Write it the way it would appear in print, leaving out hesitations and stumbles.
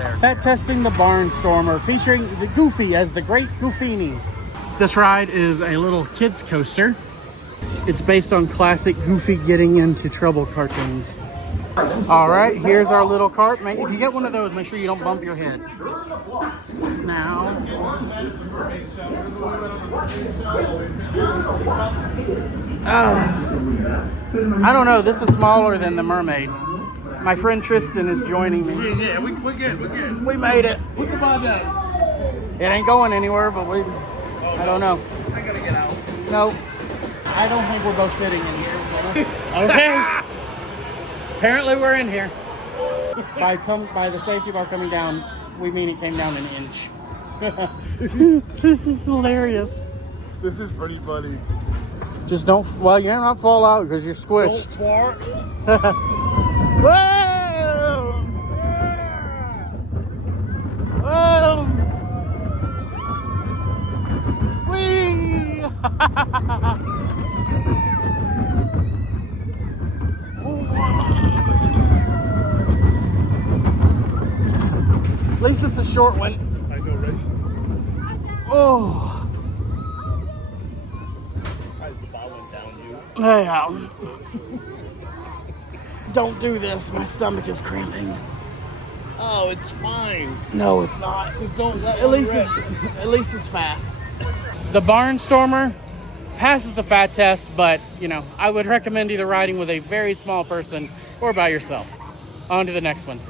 there. Fat Testing the Barnstormer, featuring the Goofy as the Great Goofini. This ride is a little kids coaster. It's based on classic Goofy getting into trouble cartoons. All right, here's our little cart. If you get one of those, make sure you don't bump your head. Now, I don't know. This is smaller than the Mermaid. My friend Tristan is joining me. Yeah, we're good. We made it. Put the bob down. It ain't going anywhere, but I don't know. I gotta get out. No, I don't think we're both fitting in here. Okay. Apparently we're in here. By the safety bar coming down, we mean it came down an inch. This is hilarious. This is pretty funny. Just don't, well, you're not fall out because you're squished. Don't Whoa! Whoa! Whee! At least it's a short one. I know, right? Oh. As the ball went down, you. Yeah. Don't do this. My stomach is cramping. Oh, it's fine. No, it's not. Just don't let At least it's fast. The Barnstormer passes the fat test, but you know, I would recommend either riding with a very small person or by yourself. On to the next one.